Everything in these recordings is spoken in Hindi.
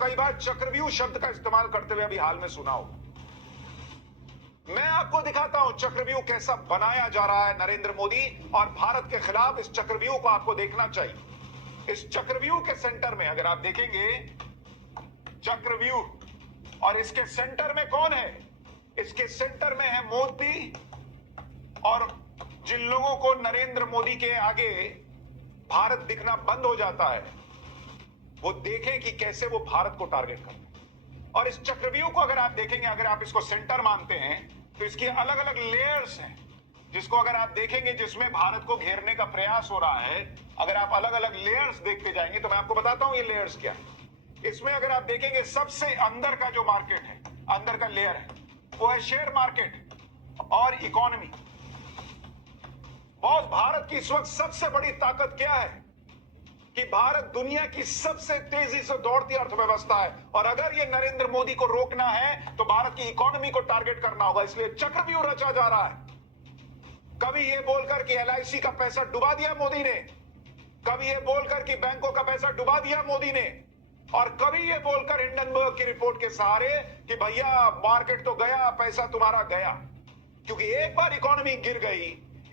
कई बार चक्रव्यूह शब्द का इस्तेमाल करते हुए अभी हाल में सुना होगा। मैं आपको दिखाता हूं चक्रव्यूह कैसा बनाया जा रहा है नरेंद्र मोदी और भारत के खिलाफ। इस चक्रव्यूह को आपको देखना चाहिए। इस चक्रव्यूह के सेंटर में अगर आप देखेंगे चक्रव्यूह, और इसके सेंटर में कौन है? इसके सेंटर में है मोदी। और जिन लोगों को नरेंद्र मोदी के आगे भारत दिखना बंद हो जाता है, वो देखें कि कैसे वो भारत को टारगेट करते हैं। और इस चक्रव्यूह को अगर आप देखेंगे, अगर आप इसको सेंटर मानते हैं, तो इसकी अलग अलग लेयर्स हैं, जिसको अगर आप देखेंगे जिसमें भारत को घेरने का प्रयास हो रहा है। अगर आप अलग अलग लेयर्स देखते जाएंगे तो मैं आपको बताता हूं ये लेयर्स क्या है। इसमें अगर आप देखेंगे सबसे अंदर का जो मार्केट है, अंदर का लेयर है, वो है शेयर मार्केट और इकोनॉमी। बॉस, भारत की इस वक्त सबसे बड़ी ताकत क्या है कि भारत दुनिया की सबसे तेजी से दौड़ती अर्थव्यवस्था है। और अगर ये नरेंद्र मोदी को रोकना है तो भारत की इकोनॉमी को टारगेट करना होगा। इसलिए चक्रव्यूह रचा जा रहा है। कभी ये बोलकर कि एलआईसी का पैसा डुबा दिया मोदी ने, कभी ये बोलकर कि बैंकों का पैसा डुबा दिया मोदी ने, और कभी ये बोलकर हिंडनबर्ग की रिपोर्ट के सहारे कि भैया मार्केट तो गया, पैसा तुम्हारा गया। क्योंकि एक बार इकोनॉमी गिर गई,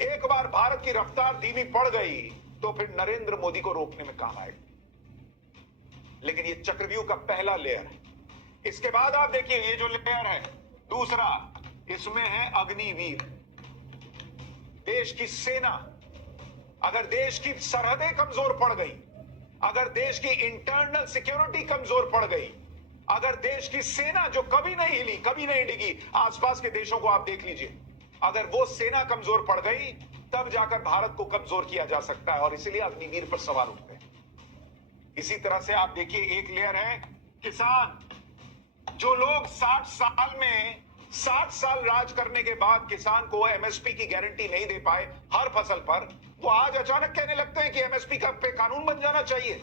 एक बार भारत की रफ्तार धीमी पड़ गई, तो फिर नरेंद्र मोदी को रोकने में काम आएगा। लेकिन ये चक्रव्यूह का पहला लेयर है। इसके बाद आप देखिए ये जो लेयर है दूसरा, इसमें है अग्निवीर, देश की सेना। अगर देश की सरहदें कमजोर पड़ गई, अगर देश की इंटरनल सिक्योरिटी कमजोर पड़ गई, अगर देश की सेना जो कभी नहीं हिली, कभी नहीं डिगी, आसपास के देशों को आप देख लीजिए, अगर वो सेना कमजोर पड़ गई, तब जाकर भारत को कमजोर किया जा सकता है। और इसीलिए अग्निवीर पर सवाल उठते हैं। इसी तरह से आप देखिए एक लेयर है किसान। जो लोग 60 साल राज करने के बाद किसान को एमएसपी की गारंटी नहीं दे पाए हर फसल पर, वो आज अचानक कहने लगते हैं कि एमएसपी का पे कानून बन जाना चाहिए।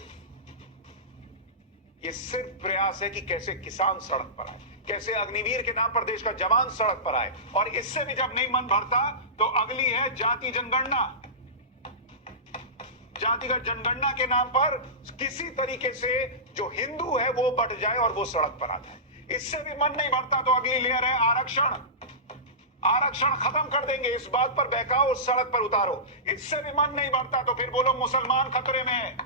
ये सिर्फ प्रयास है कि कैसे किसान सड़क पर आए, कैसे अग्निवीर के नाम पर देश का जवान सड़क पर आए। और इससे भी जब नहीं मन भरता तो अगली है जाति जनगणना। जातिगत जनगणना के नाम पर किसी तरीके से जो हिंदू है वो बट जाए और वो सड़क पर आ जाए। इससे भी मन नहीं भरता तो अगली लेयर है आरक्षण। आरक्षण खत्म कर देंगे, इस बात पर बहकाओ, उस सड़क पर उतारो। इससे भी मन नहीं भरता तो फिर बोलो मुसलमान खतरे में है,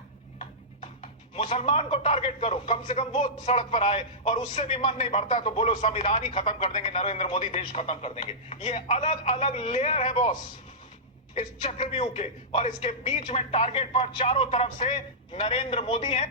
मुसलमान को टारगेट करो, कम से कम वो सड़क पर आए। और उससे भी मन नहीं भरता तो बोलो संविधान ही खत्म कर देंगे, नरेंद्र मोदी देश खत्म कर देंगे। ये अलग अलग लेयर है बॉस इस चक्रव्यूह के। और इसके बीच में टारगेट पर चारों तरफ से नरेंद्र मोदी है।